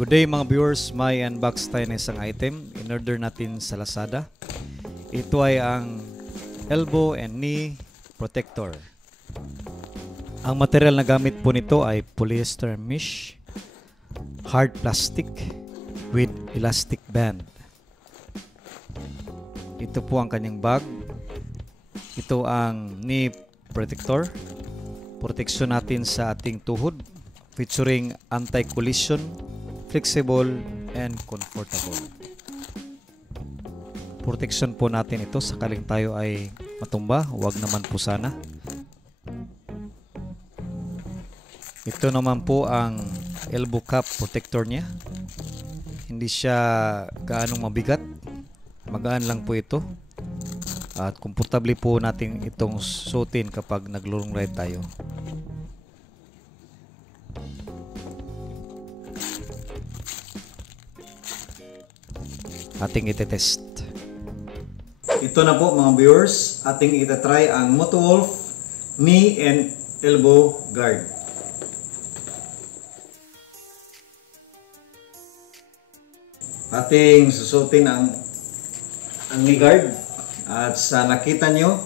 Good day mga viewers, may unbox tayo ng isang item. In-order natin sa Lazada. Ito ay ang elbow and knee protector. Ang material na gamit po nito ay polyester mesh, hard plastic with elastic band. Ito po ang kanyang bag. Ito ang knee protector. Proteksyon natin sa ating tuhod, featuring anti-collision, flexible, and comfortable. Protection po natin ito sakaling tayo ay matumba, huwag naman po sana. Ito naman po ang elbow cup protector niya. Hindi siya gaanong mabigat, magaan lang po ito. At komportable po natin itong suotin kapag nag-long ride tayo. Ating itetest. Ito na po mga viewers, ating itatry ang Motowolf knee and elbow guard. Ating susutin ang knee guard. At sa nakita nyo,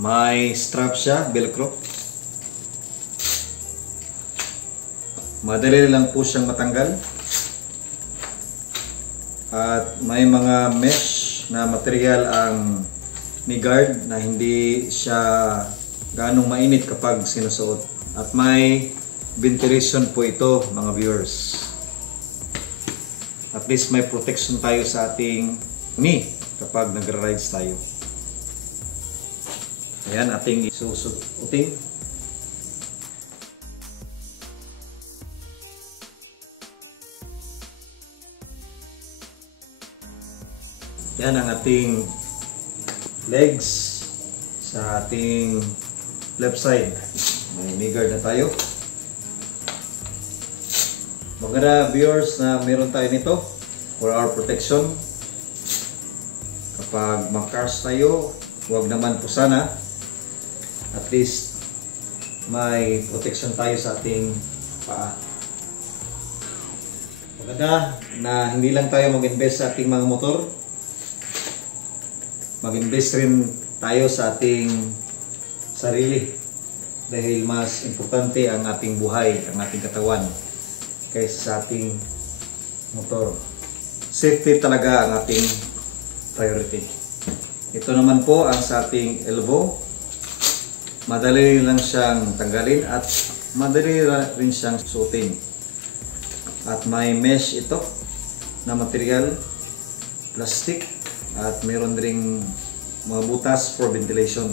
may strap siya, velcro. Madali lang po siyang matanggal. At may mga mesh na material ang knee guard na hindi siya ganong mainit kapag sinusuot. At may ventilation po ito mga viewers. At least may protection tayo sa ating knee kapag nagra-rides tayo. Ayan, ating isusutin. Yan ang ating legs sa ating left side. May knee guard na tayo. Maganda viewers na meron tayo nito for our protection. Kapag mag-cars tayo, huwag naman po sana. At least may protection tayo sa ating paa. Maganda na hindi lang tayo mag-invest sa ating mga motor. Mag-invest rin tayo sa ating sarili. Dahil mas importante ang ating buhay, ang ating katawan kaysa sa ating motor. Safety talaga ang ating priority. Ito naman po ang sa ating elbow. Madali lang siyang tanggalin at madali rin siyang suotin. At may mesh ito na material, plastic, at meron ring mga butas for ventilation.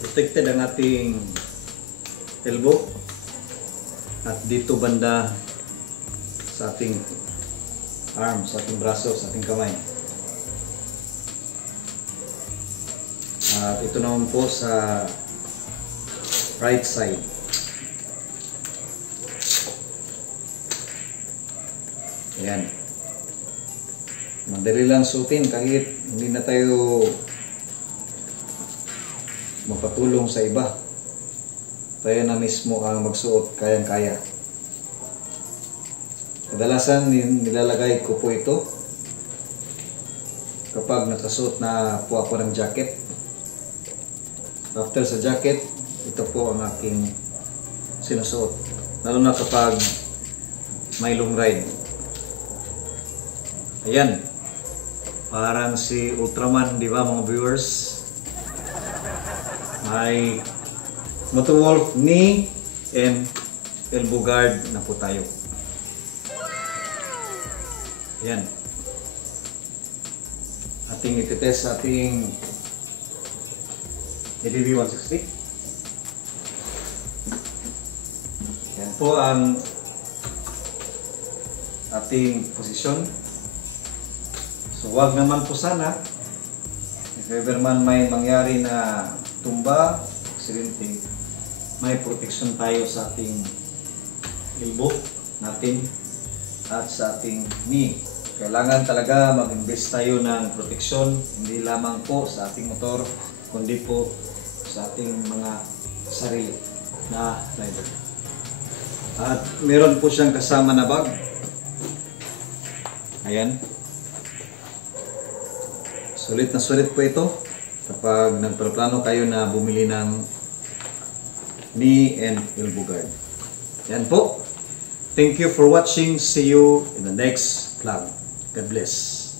Protected ang ating elbow at dito banda sa ating arm, sa ating braso, sa ating kamay. At ito naman po sa right side. Ayan. Madali lang suotin kahit hindi na tayo magpatulong sa iba. Tayo na mismo ang magsuot, kayang-kaya. Kadalasan nilalagay ko po ito kapag nakasuot na po ako ng jacket. After sa jacket, ito po ang aking sinusuot. Lalo na kapag may long ride. Ayan. Parang si Ultraman, di ba mga viewers? May Motowolf knee and elbow guard na po tayo. Ayan. Ating ititest sa ating ADV 160. Yan po ang ating posisyon. So wag naman po sana, if ever man may mangyari na tumba, aksidente, may protection tayo sa ating elbow natin at sa ating knee. Kailangan talaga mag-invest tayo ng proteksyon, hindi lamang po sa ating motor, kundi po sa ating mga sarili na rider. At meron po siyang kasama na bag. Ayan. Sulit na sulit po ito kapag nagplano kayo na bumili ng knee and elbow guard. Yan po. Thank you for watching. See you in the next vlog. God bless.